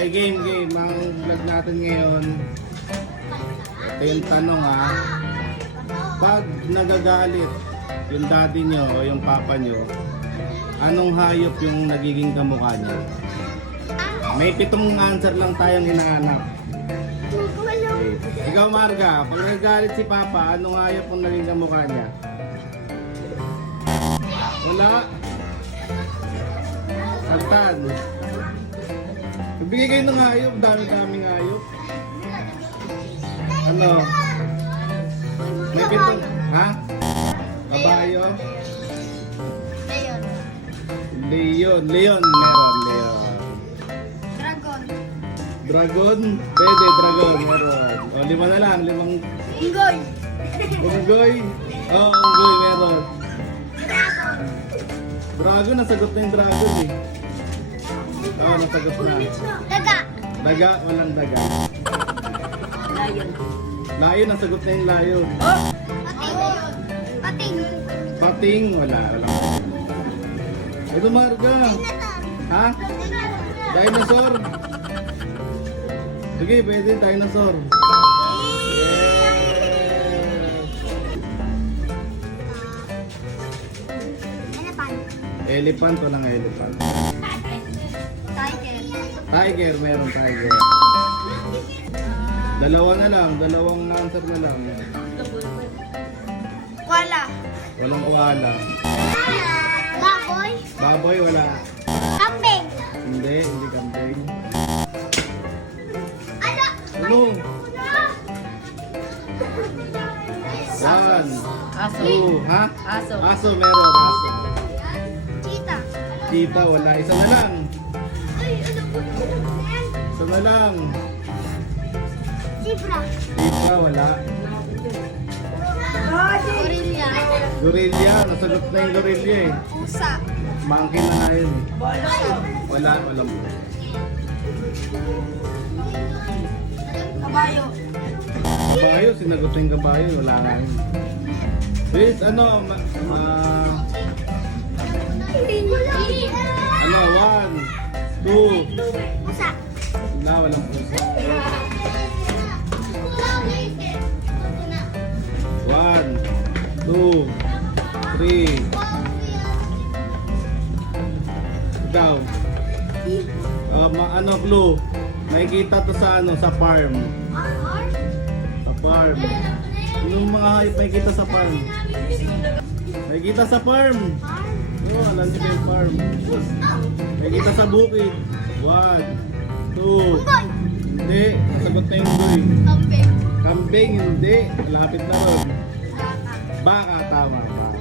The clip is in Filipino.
Okay, game. Ang vlog natin ngayon, ito yung tanong ha. Pag nagagalit yung daddy nyo o yung papa nyo, anong hayop yung nagiging kamukha niya? May 7 answer lang tayong hinahanap. Okay. Ikaw Marga, pag nagagalit si papa, anong hayop yung naging kamukha niya? Wala. Agtan. Magbigay kayo ng hayop, dami-daming hayop. Ano? May 7. Ha? Kabayo? Leon. Leon. Meron, Leon. Dragon? Pwede, dragon. Meron. O, 5 na lang. 5. Inggoy. Unggoy? Oo, unggoy. Meron. Dragon, nasagot na yung dragon eh. Oo, nasagot na. Daga. Daga, walang daga. Lion. Lion, nasagot na yung lion. Pating. Pating, wala. Ito Marga. Ha? Dinosaur? Sige, pwede, dinosaur. Elephant, walang elephant. Tiger. Tiger, meron tiger. Dalawa na lang, dalawang answer na lang. Koala. Walang koala. Baboy. Baboy, wala. Kambing. Hindi kambing. Ano? Ano? One, Aso. 2, ha? Aso. Aso, meron. Aso. Cheetah. Cheetah, wala. Isa na lang. Ay, ano po? Isa na lang. Zebra. Zebra, wala. Gorilla. Gorilla, nasagot na yung gorilla eh. Pusa. Monkey na nga yun eh. Wala, walang. Kabayo. Kabayo, sinagot na yung kabayo, wala nga yun. Please, ano, ano, 1, 2, Pusa. wala, walang pusa. 1, 2, 3. Ikaw. Ano clue? Makikita to sa ano, sa farm. Sa farm. Yung mga hayop makikita sa farm. Makikita sa farm. Oo, alam niyo ba yung farm? Makikita sa bukid. 1, 2. Hindi, nasagot na yung boy. Kambing. Kambing, hindi. Lapit na ron. Baka. Baka, tama. Baka.